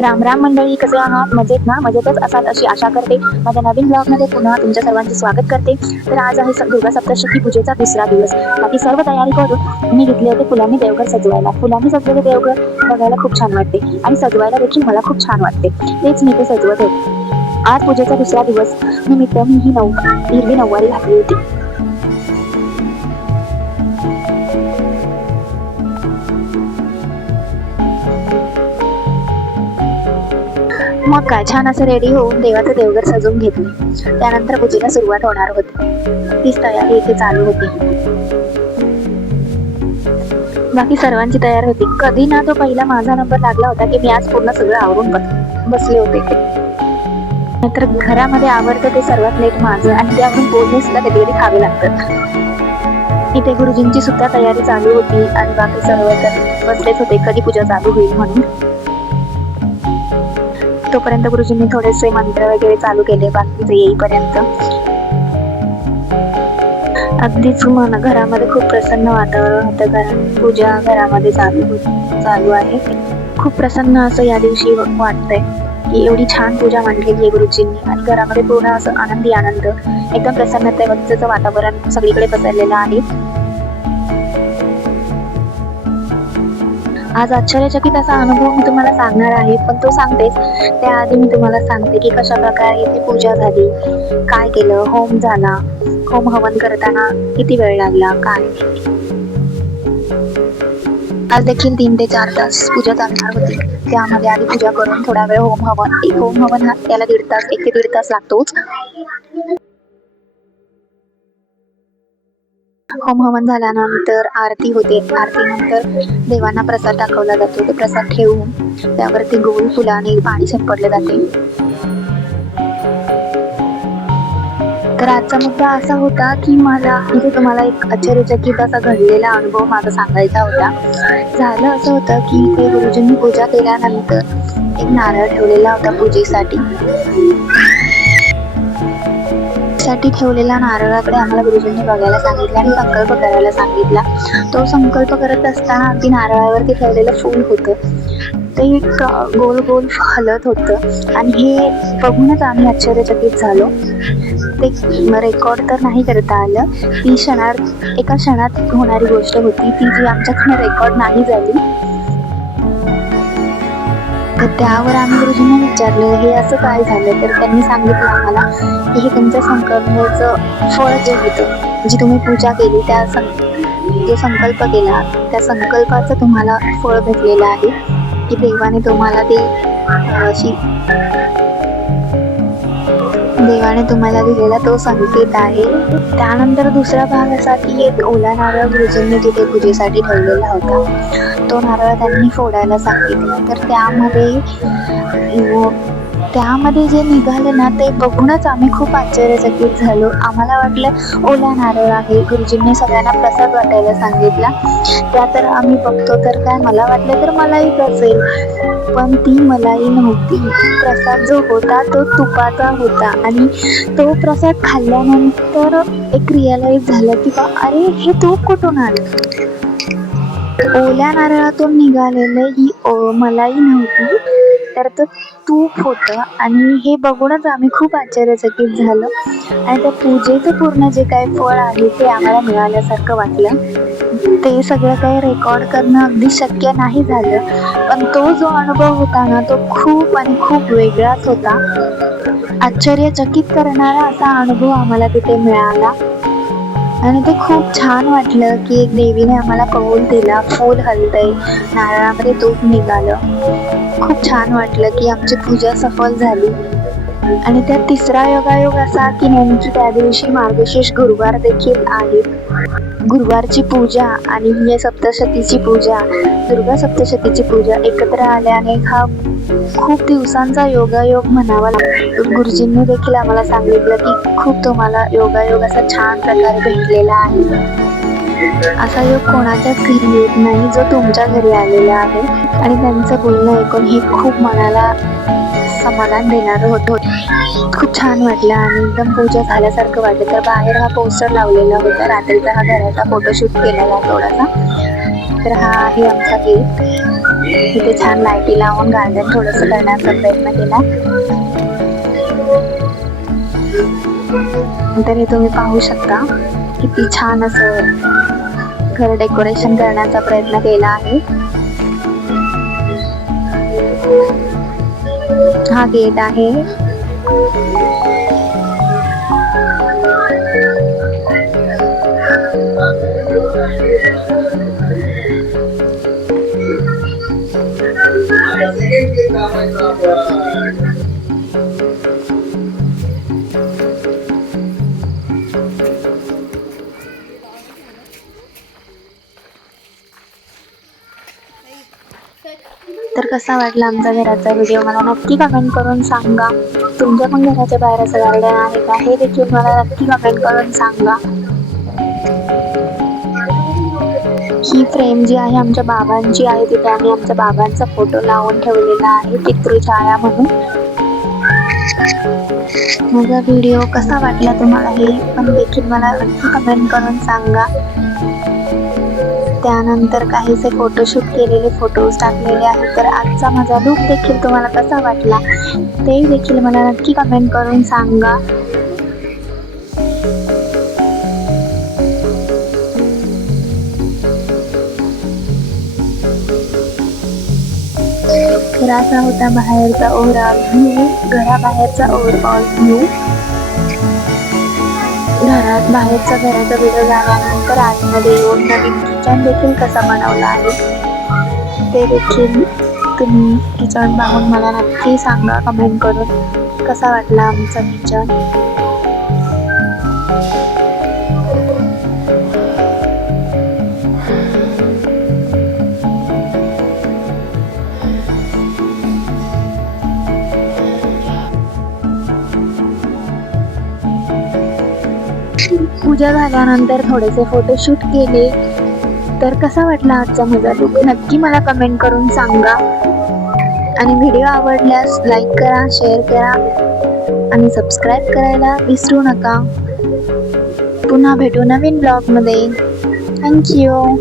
राम राम मंडळी, कसे आहात? मजेत ना? मजेतच असाल अशी आशा करते. माझ्या नवीन ब्लॉगमध्ये पुन्हा तुमच्या सर्वांचे स्वागत करते. तर आज आहे दुर्गा सप्तशती पूजेचा दुसरा दिवस. बाकी सर्व तयारी करून मी घेतले होते फुलांनी देवघर सजवायला. फुलांनी सजवले देवघर बघायला खूप छान वाटते आणि सजवायला देखील मला खूप छान वाटते. तेच मी ते सजवत होते. आज पूजेचा दुसरा दिवस निमित्त मी ही हिरवी नऊवारी घातली होती. मग काय छान असं रेडी होऊन देवाचं देवघर सजवून घेतले. त्यानंतर पूजेला सुरुवात होणार होती. तीच तयारी इथे चालू होती. बाकी सर्वांची तयारी होती. कधी ना तो पहिला माझा नंबर लागला होता की मी आज पूर्ण सगळं आवरून बसले होते. नाहीतर घरामध्ये आवडतं ते सर्वात लेट माझं आणि त्यावरून बोलणे सुद्धा कधी कधी खावे लागतात. इथे गुरुजींची सुद्धा तयारी चालू होती आणि बाकी सर्व तर बसलेच होते कधी पूजा चालू होईल म्हणून. तोपर्यंत गुरुजींनी थोडेसे मंत्र वगैरे चालू केले बाकीचे येईपर्यंत. अगदीच घरामध्ये खूप प्रसन्न वातावरण होतं. पूजा घरामध्ये चालू आहे. खूप प्रसन्न असं या दिवशी वाटतंय की एवढी छान पूजा मांडलेली आहे गुरुजींनी आणि घरामध्ये पूर्ण असं आनंदी आनंद, एकदम प्रसन्नतेचं वातावरण सगळीकडे पसरलेलं आहे. आज आश्चर्यचकित असा अनुभव मी तुम्हाला सांगणार आहे, पण तो सांगतेच त्याआधी मी तुम्हाला सांगते की कशा प्रकारे इथे पूजा झाली, काय केलं, होम झाला, होम हवन करताना किती वेळ लागला, काय. आज देखील 3 ते 4 तास पूजा चालणार होती. त्यामध्ये आधी पूजा करून थोडा वेळ होम हवन. एक होम हवन हा त्याला 1 ते 1.5 तास लागतोच. होम हवन झाल्यानंतर आरती होते. आरतीनंतर देवांना प्रसाद दाखवला जातो. ते प्रसाद ठेवून त्यावरती गोल फुलाने पाणी शिंपडले जाते. तर आजचा मुद्दा असा होता की मला इथे तुम्हाला एक आश्चर्यचकित असा घडलेला अनुभव माझा सांगायचा होता. झालं असं होतं की इथे गुरुजींनी पूजा केल्यानंतर एक नारळ ठेवलेला होता पूजेसाठी. ठेवलेल्या नारळाकडे आम्हाला गुरुजींनी बघायला सांगितलं आणि संकल्प करायला सांगितला. तो संकल्प करत असताना अगदी नारळावरती ठेवलेलं फूल होतं ते गोल गोल हलत होतं आणि हे बघूनच आम्ही आश्चर्यचकित झालो. ते रेकॉर्ड तर नाही करता आलं. ती एका क्षणात होणारी गोष्ट होती ती जी आमच्याकडनं रेकॉर्ड नाही झाली. तर त्यावर आम्ही गुरुजींना विचारलं हे असं काय झालं. तर त्यांनी सांगितलं आम्हाला की हे तुमच्या संकल्पाचं फळ जे होतं, जी तुम्ही पूजा केली जो संकल्प केला त्या संकल्पाचं तुम्हाला फळ भेटलेलं आहे की देवाने तुम्हाला दिलेला तो संकेत आहे. त्यानंतर दुसरा भाग असा की एक ओला नारळ गुरुजींनी तिथे पूजेसाठी ठेवलेला होता. तो नारळ त्यांनी फोडायला सांगितला. तर त्यामध्ये जे निघालं ना ते बघूनच आम्ही खूप आश्चर्यचकित झालो. आम्हाला वाटलं ओला नारळ आहे. गुरुजींनी सगळ्यांना प्रसाद वाटायला सांगितला. त्या तर आम्ही बघतो तर काय मला वाटलं तर मलाईच असेल, पण ती मलाई नव्हती. प्रसाद जो होता तो तुपाचा होता आणि तो प्रसाद खाल्ल्यानंतर एक रिअलाइज झालं की अरे हे तूप कुठून आलं. ओल्या नारळातून निघालेलं ही मलाई नव्हती तर तो तूप होतं आणि हे बघूनच आम्ही खूप आश्चर्यचकित झालो आणि त्या पूजेचं पूर्ण जे काही फळ आहे ते आम्हाला मिळाल्यासारखं वाटलं. ते सगळं काही रेकॉर्ड करणं अगदी शक्य नाही झालं, पण तो जो अनुभव होता ना तो खूप आणि खूप वेगळाच होता. आश्चर्यचकित करणारा असा अनुभव आम्हाला तिथे मिळाला आणि ते खूप छान वाटलं की एक देवीने आम्हाला कौल दिला. फूल हलतंय, नारळामध्ये तूप निघालं. खूप छान वाटलं की आमची पूजा सफल झाली. आणि त्यात तिसरा योगायोग असा की नेमकी त्या दिवशी मार्गशीर्ष गुरुवार देखील आहे. गुरुवारची पूजा आणि ही सप्तशतीची पूजा, दुर्गा सप्तशतीची पूजा एकत्र आल्याने हा खूप दिवसांचा योगायोग म्हणावा लागतो. गुरुजींनी देखील आम्हाला सांगितलं की खूप तुम्हाला योगायोग असा छान प्रकारे भेटलेला आहे. असा योग कोणाच्याच घरी येत नाही जो तुमच्या घरी आलेला आहे. आणि त्यांचं बोलणं ऐकून हे खूप मनाला समाधान देणारं होतं. खूप छान वाटलं आणि एकदम पूजा झाल्यासारखं वाटलं. तर बाहेर हा पोस्टर लावलेला होता. रात्रीचा हा घराचा फोटोशूट केलेला थोडासा. तर हा आहे आमचा गेट. इथे छान लाईटी लावून गार्डन थोडंसं करण्याचा प्रयत्न केला. तर हे तुम्ही पाहू शकता किती छान असं घर डेकोरेशन करण्याचा प्रयत्न केला आहे. हा गेट आहे. तर कसा वाटला आमच्या घराचा व्हिडिओ मला नक्की कमेंट करून सांगा. तुमच्या पण घराच्या बाहेर असं गार्डन आहे का हे देखील मला नक्की कमेंट करून सांगा. ही फ्रेम जी आहे आमच्या बाबांची आहे, तिथे आम्ही आमच्या बाबांचा फोटो लावून ठेवलेला आहे पितृछाया म्हणून. माझा व्हिडिओ कसा वाटला तुम्हाला हे पण देखील मला नक्की कमेंट करून सांगा. त्यानंतर काहीसे फोटोशूट केलेले फोटोज टाकलेले आहेत. तर आजचा माझा लुक देखील तुम्हाला कसा वाटला ते देखील मला नक्की कमेंट करून सांगा. तर असा होता बाहेरचा ओव्हरऑल व्ह्यू, घराबाहेरचा ओव्हरऑल व्ह्यू. घराचा व्हिडिओ झाल्यानंतर आतमध्ये येऊन नवीन किचन देखील कसा बनवला आहे ते देखील तुम्ही किचन पाहून मला नक्की सांगा कमेंट करून कसा वाटला आमचा किचन. पूजा झाल्यानंतर थोडेसे फोटोशूट केले. तर कसा वाटला आजचा माझा लुक नक्की मला कमेंट करून सांगा. आणि व्हिडिओ आवडल्यास लाईक करा, शेअर करा आणि सबस्क्राईब करायला विसरू नका. पुन्हा भेटू नवीन ब्लॉगमध्ये. थँक्यू.